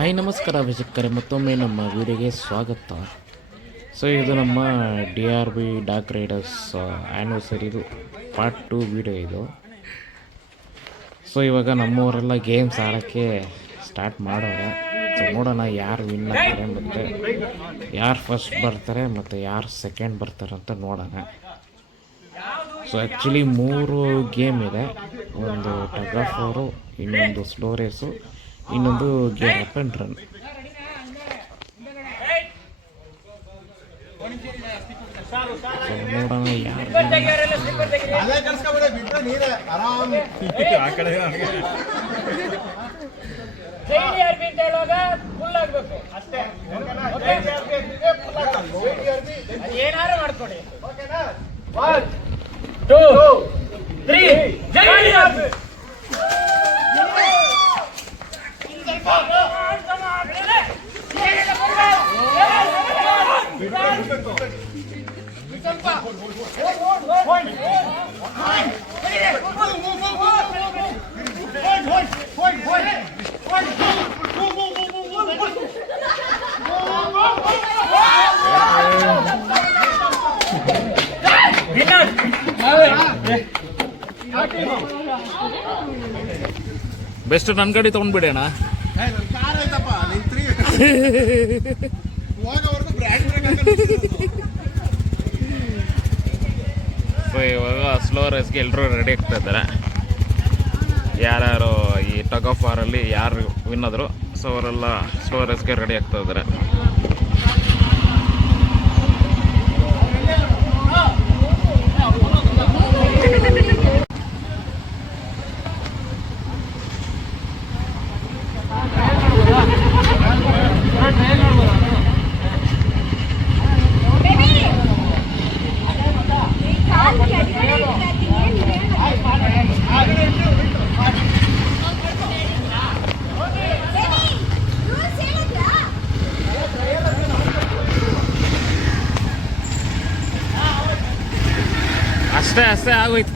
Hi ನಮಸ್ಕಾರ ವೀಕ್ಷಕರೇ, ಮತ್ತೊಮ್ಮೆ ನಮ್ಮ ವಿಡಿಯೋಗೆ ಸ್ವಾಗತ. ಸೊ ಇದು ನಮ್ಮ DRB ಡಾರ್ಕ್ ರೈಡರ್ಸ್ ಆ್ಯನಿವರ್ಸರಿದು ಪಾರ್ಟ್ 2 ವಿಡಿಯೋ ಇದು. ಸೊ ಇವಾಗ ನಮ್ಮವರೆಲ್ಲ ಗೇಮ್ಸ್ ಆಡೋಕ್ಕೆ ಸ್ಟಾರ್ಟ್ ಮಾಡೋರೆ. ಸೊ ನೋಡೋಣ ಯಾರು ವಿನ್ ಆಗ್ತಾರೆ ಮತ್ತು ಯಾರು ಫಸ್ಟ್ ಬರ್ತಾರೆ ಮತ್ತು ಯಾರು ಸೆಕೆಂಡ್ ಬರ್ತಾರೆ ಅಂತ ನೋಡೋಣ. ಸೊ ಆ್ಯಕ್ಚುಲಿ 3 ಗೇಮ್ ಇದೆ. ಒಂದು ಟಗ್ ಆಫ್ ವಾರು, ಇನ್ನೊಂದು ಸ್ಲೋ ರೇಸು, ಇನ್ನೊಂದು gear up and run. So ನೋಡೋಣ ಯಾರು ಏನಾರು ಮಾಡ್ಕೊಡಿ. 1 2 3 ಬೆಸ್ಟ್ ನನ್ನ ಗಾಡಿ ತೊಗೊಂಡ್ಬಿಡಿ ಅಣ್ಣ. ಸೊ ಇವಾಗ ಸ್ಲೋ ರೇಸ್ಗೆ ಎಲ್ಲರೂ ರೆಡಿ ಆಗ್ತಾ ಇದ್ದಾರೆ. ಯಾರ್ಯಾರು ಈ ಟಗ್ ಆಫ್ ವಾರಲ್ಲಿ ಯಾರು ವಿನ್ ಆದರು ಸೊ ಅವರೆಲ್ಲ ಸ್ಲೋ ರೇಸ್ಗೆ ರೆಡಿ ಆಗ್ತಾ ಇದ್ದಾರೆ. ಅಷ್ಟೇ ಆಗೋಯ್ತು.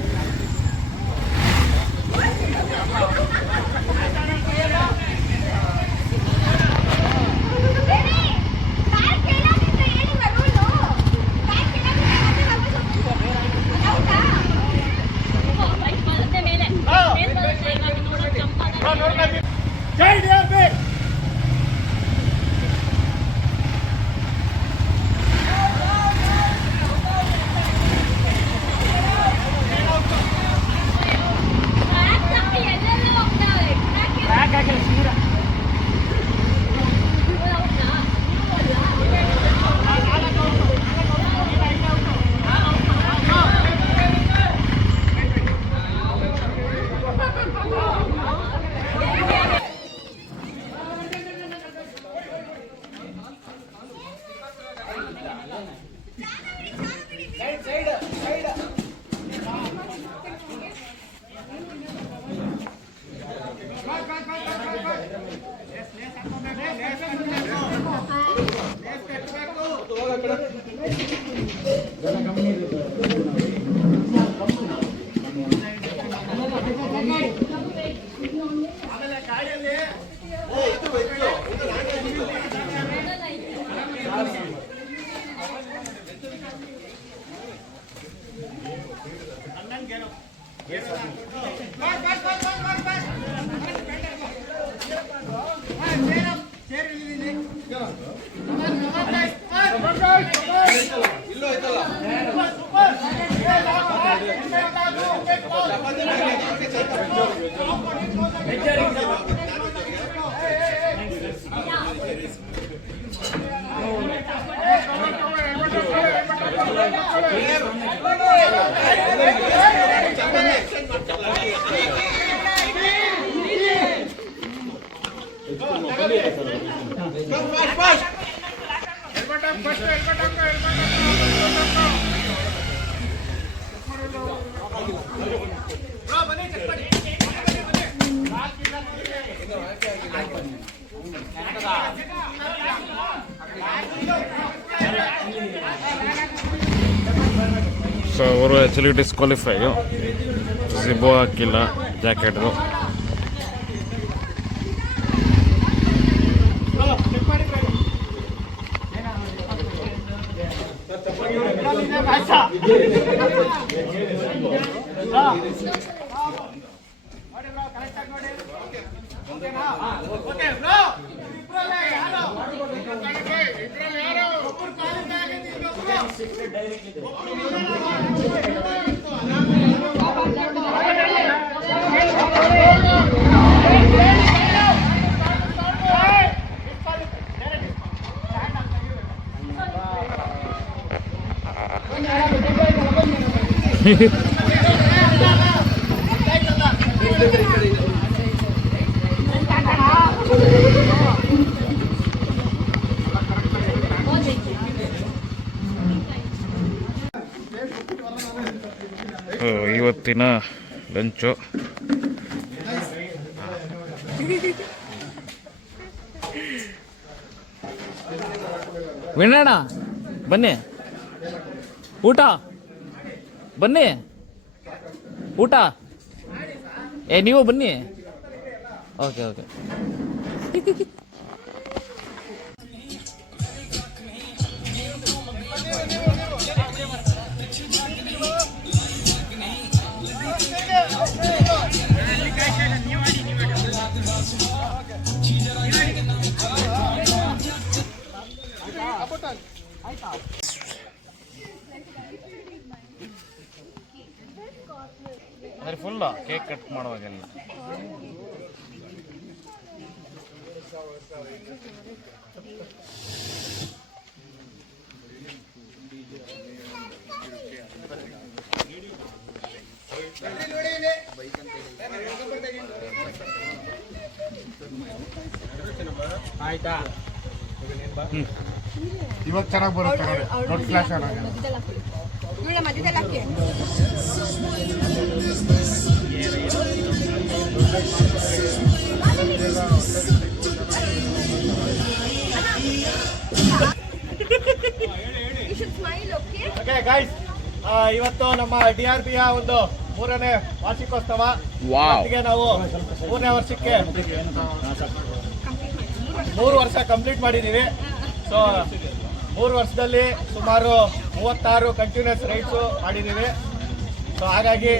ಸೊ ಅವರು ಆ್ಯಕ್ಚುಲಿ ಡಿಸ್ಕ್ವಾಲಿಫೈಡು, ಜಿಬೋ ಹಾಕಿಲ್ಲ ಜಾಕೆಟ್ದು. ಇವತ್ತಿನ ಲಂಚು ವಿನೋಣ ಬನ್ನಿ, ಊಟ ಬನ್ನಿ, ಊಟ ನೀವು ಬನ್ನಿ. Okay okay. ಅಂದರೆ ಫುಲ್ ಕೇಕ್ ಕಟ್ ಮಾಡುವಾಗೆಲ್ಲ ಆಯ್ತಾ? ಇವಾಗ ಚೆನ್ನಾಗಿ ಬರುತ್ತೆ ನೋಡಿ, ದೊಡ್ಡ ಫ್ಲಾಶ್ ಮಧ್ಯದಲ್ಲಿ ಹಾಕಿ. ಓಕೆ ಗೈಸ್, ಇವತ್ತು ನಮ್ಮ DRBಯ ಒಂದು 3ನೇ ವಾರ್ಷಿಕೋತ್ಸವ. ಇವತ್ತಿಗೆ ನಾವು 3ನೇ ವರ್ಷಕ್ಕೆ 3 ವರ್ಷ ಕಂಪ್ಲೀಟ್ ಮಾಡಿದ್ದೀವಿ. ಸೊ 3 ವರ್ಷದಲ್ಲಿ ಸುಮಾರು 36 ಕಂಟಿನ್ಯೂಸ್ ರೈಡ್ಸು ಮಾಡಿದ್ದೀವಿ. ಸೊ ಹಾಗಾಗಿ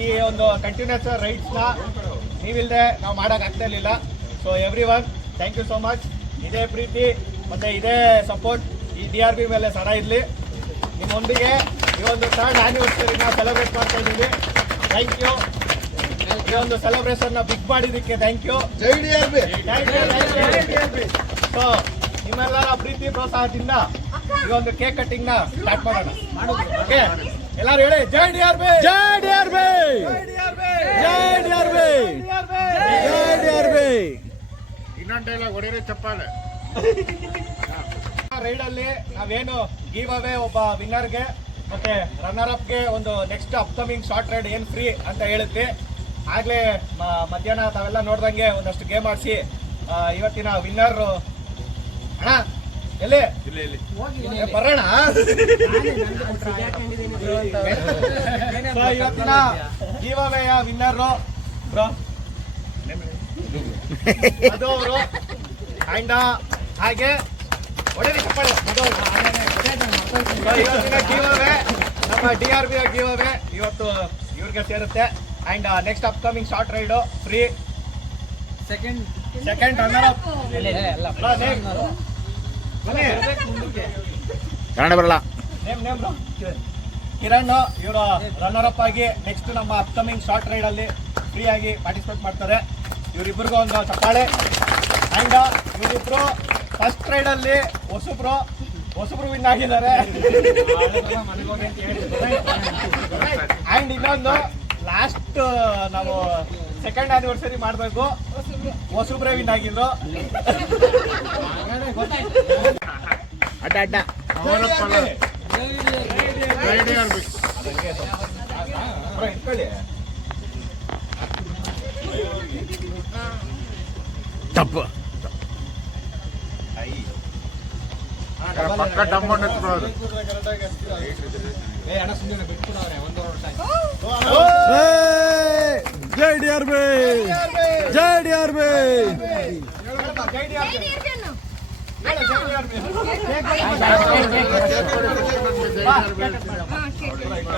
ಈ ಒಂದು ಕಂಟಿನ್ಯೂಸ್ ರೈಡ್ಸ್ನ ನೀವಿಲ್ಲದೆ ನಾವು ಮಾಡೋಕ್ಕಾಗ್ತಾ ಇರಲಿಲ್ಲ. So every one thank you so much. ಇದೇ ಪ್ರೀತಿ ಮತ್ತು ಇದೇ ಸಪೋರ್ಟ್ ಈ DRB ಮೇಲೆ ಸದಾ ಇರಲಿ. ನಿಮ್ಮೊಂದಿಗೆ ಈ ಒಂದು 3rd ಆ್ಯನಿವರ್ಸರಿನ ಸೆಲೆಬ್ರೇಟ್ ಮಾಡ್ತಾ ಇದ್ದೀವಿ. Thank you. ಈ ಒಂದು ಸೆಲೆಬ್ರೇಷನ್ನ ಬಿಗ್ ಮಾಡಿದ್ದಕ್ಕೆ ಥ್ಯಾಂಕ್ ಯು. ಜೈ DRB. ಸೊ ನಿಮ್ಮೆಲ್ಲರ ಪ್ರೀತಿ ಪ್ರೋತ್ಸಾಹದಿಂದ ಈ ಒಂದು ಕೇಕ್ ಕಟ್ಟಿಂಗ್ ನ ಸ್ಟಾರ್ಟ್ ಮಾಡೋಣ. ಓಕೆ, ಎಲ್ಲರೂ ಹೇಳಿ ಜೈ DRB, ಜೈ DRB, ಜೈ DRB, ಜೈ DRB. ಇನ್ನೊಂದು ಡೈಲಾಗ್ ಹೊಡೆಯರೆ ಚಪ್ಪಾಳೆ. ರೈಡ್ ಅಲ್ಲಿ ನಾವೇನು ಗಿವ್ ಅವೇ ಒಬ್ಬ ವಿನ್ನರ್ಗೆ ಮತ್ತೆ ರನ್ನರ್ ಅಪ್ಗೆ ಒಂದು ನೆಕ್ಸ್ಟ್ ಅಪ್ಕಮಿಂಗ್ ಶಾರ್ಟ್ ರೈಡ್ ಏನ್ ಫ್ರೀ ಅಂತ ಹೇಳುತ್ತೆ. ಆಗ್ಲೇ ಮಧ್ಯಾಹ್ನ ತಾವೆಲ್ಲ ನೋಡ್ದಂಗೆ ಒಂದಷ್ಟು ಗೇಮ್ ಆಡಿಸಿ ಇವತ್ತಿನ ವಿನ್ನರ್ ಅಣ್ಣ ಎಲ್ಲಿ ಬರೋಣ. ಇವತ್ತಿನ ಗಿವ್ ಅವೇಯ ವಿನ್ನರ್ ಬ್ರೋ ಅದು ಅವರು. ಅಂಡ್ ಹಾಗೆ ಹೊಡೆದಿ ಚಪ್ಪಾಳೆ. ಇವತ್ತಿನ ಗಿವ್ ಅವೇ ನಮ್ಮ DRB ಗಿವ್ ಅವೇ ಇವತ್ತು ಇವ್ರಿಗೆ ಸೇರುತ್ತೆ. And next upcoming short raid free. Second runner up Kannada ಬರಲ್ಲ. ನೇಮ್ ಕಿರಣ್ ಇವರು ರನ್ನರ್ ಅಪ್ ಆಗಿ ನೆಕ್ಸ್ಟ್ ನಮ್ಮ ಅಪ್ಕಮಿಂಗ್ ಶಾರ್ಟ್ ರೈಡ್ ಅಲ್ಲಿ ಫ್ರೀ ಆಗಿ ಪಾರ್ಟಿಸಿಪೇಟ್ ಮಾಡ್ತಾರೆ. ಇವರಿಬ್ಬರಿಗೂ ಒಂದು ಚಪ್ಪಾಳೆ. ಅಂಡ್ ಇವರಿಬ್ರು ಫಸ್ಟ್ ರೈಡ್ ಅಲ್ಲಿ ಹೊಸಬ್ರು ವಿನ್ ಆಗಿದ್ದಾರೆ. ಅಂಡ್ ಇನ್ನೊಂದು ಲಾಸ್ಟ್ ನಾವು ಸೆಕೆಂಡ್ ಆನಿವರ್ಸರಿ ಮಾಡಬೇಕು, ಹೊಸಬ್ರೇ ವಿನ್ ಆಗಿದ್ರು. ಅಡ್ಡ ಅಡ್ಡ ಜೈ DRB. ತಪ್ಪು ಪಕ್ಕ ಡಮ್ಮನ್ನು ಎತ್ಕೊಳ್ಳೋದು. ಜೈ DRB, ಜೈ DRB.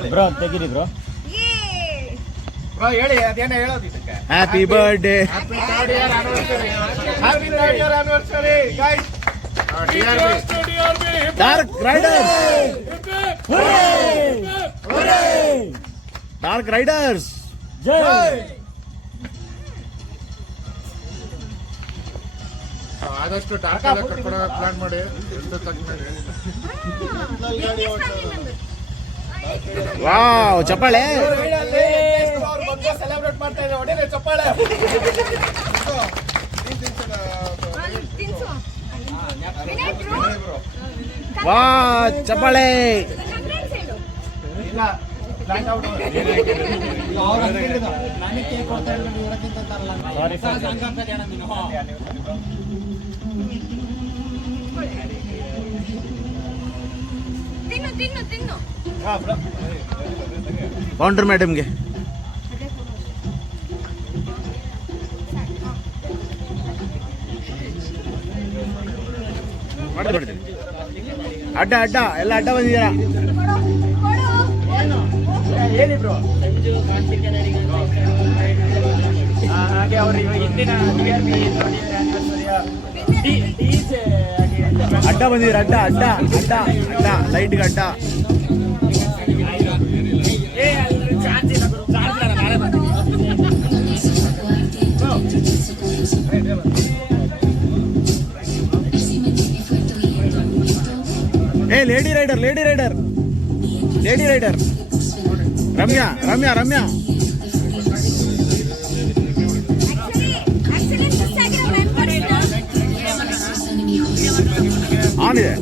ಬ್ರೋ ತೆಗೀರಿ ಬ್ರೋ ಹೇಳಿ ಅದೇನೋ ಹೇಳೋದು ಇದಕ್ಕೆ happy birthday happy third year anniversary happy third year anniversary guys DRB dark Riders dark Riders ಆದಷ್ಟು ಡಾರ್ಕ್ ಎಲ್ಲ ಕರ್ಕೊಂಡು ಪ್ಲಾನ್ ಮಾಡಿ ಎಷ್ಟು ತಕ್ಕ ಮಾಡಿ ವಾವ್ ಚಪ್ಪಾಳೆ ಸೆಲೆಬ್ರೇಟ್ ಮಾಡ್ತಾ ಇದ್ದಾರೆ ಹೊಡೆದ್ರೆ ಚಪ್ಪಾಳೆ ವಾ ಚಪ್ಪಾಳೆ ಇಲ್ಲ ಪ್ಲಾಂಟ್ ಔಟ್ ತಿನ್ನು ತಿನ್ನು ಕೌಂಟರ್ ಮೇಡಮ್ಗೆ ಮಾಡ್ತೀನಿ ಅಡ್ಡ ಅಡ್ಡ ಎಲ್ಲ ಅಡ್ಡ ಬಂದಿದ್ದೀರಾ ಹೇಳಿ ಬ್ರೋ ಹಾಗೆ ಅವ್ರು ಹಿಂದಿನ DRB ಅಡ್ಡ ಬಂದಿದ್ದೀರಾ ಅಡ್ಡ ಅಡ್ಡ ಅಡ್ಡ ಅಡ್ಡ ಲೈಟ್ಗೆ ಅಡ್ಡ a lady rider lady rider lady rider Ramya Ramya Ramya on ಇದೆ